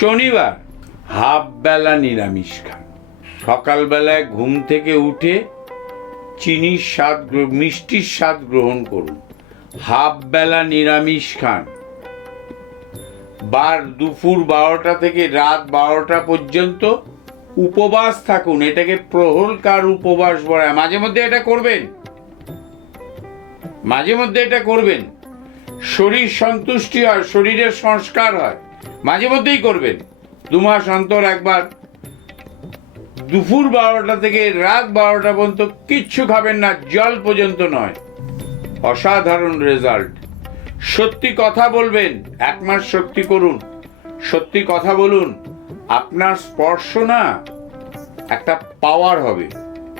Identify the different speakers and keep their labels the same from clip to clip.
Speaker 1: শনিবার হাফ বেলা নিরামিষ খান। সকালবেলায় ঘুম থেকে উঠে চিনির স্বাদ মিষ্টির স্বাদ গ্রহণ করুন। হাফ বেলা নিরামিষ খান। বার দুপুর বারোটা থেকে রাত বারোটা পর্যন্ত উপবাস থাকুন। এটাকে প্রহলকার উপবাস বলা। মাঝে মধ্যে এটা করবেন। মাঝে মধ্যে এটা করবেন। শরীর সন্তুষ্টি হয়, শরীরের সংস্কার হয়। মাঝে মধ্যেই করবেন। দু মাস অন্তর একবার। দুপুর বারোটা থেকে রাত বারোটা পর্যন্ত কিচ্ছু খাবেন না, জল পর্যন্ত নয়। অসাধারণ রেজাল্ট। সত্যি কথা বলবেন, এক মাস সত্যি করুন। সত্যি কথা বলুন, আপনার স্পর্শ না, একটা পাওয়ার হবে।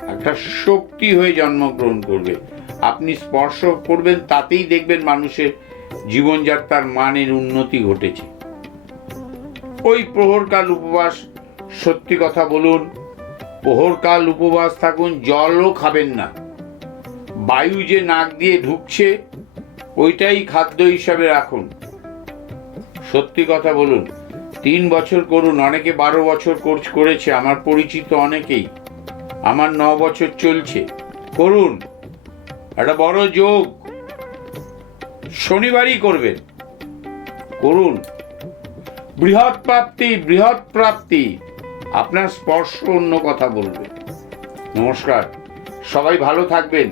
Speaker 1: একটা শক্তি হয়ে জন্মগ্রহণ করবে। আপনি স্পর্শ করবেন, তাতেই দেখবেন মানুষের জীবনযাত্রার মানের উন্নতি ঘটেছে। ওই প্রহরকাল উপবাস। সত্যি কথা বলুন, প্রহরকাল উপবাস থাকুন, জলও খাবেন না। বায়ু যে নাক দিয়ে ঢুকছে, ওইটাই খাদ্য হিসাবে রাখুন। সত্যি কথা বলুন, তিন বছর করুন, অনেকে বারো বছর কোর্স করেছে, আমার পরিচিত অনেকেই। আমার ন বছর চলছে। করুন, একটা বড় যোগ। শনিবারই করবেন। করুন। বৃহৎ প্রাপ্তি বৃহৎ প্রাপ্তি। আপনার স্পর্শ অন্য কথা বলবে। নমস্কার। সবাই ভালো থাকবেন।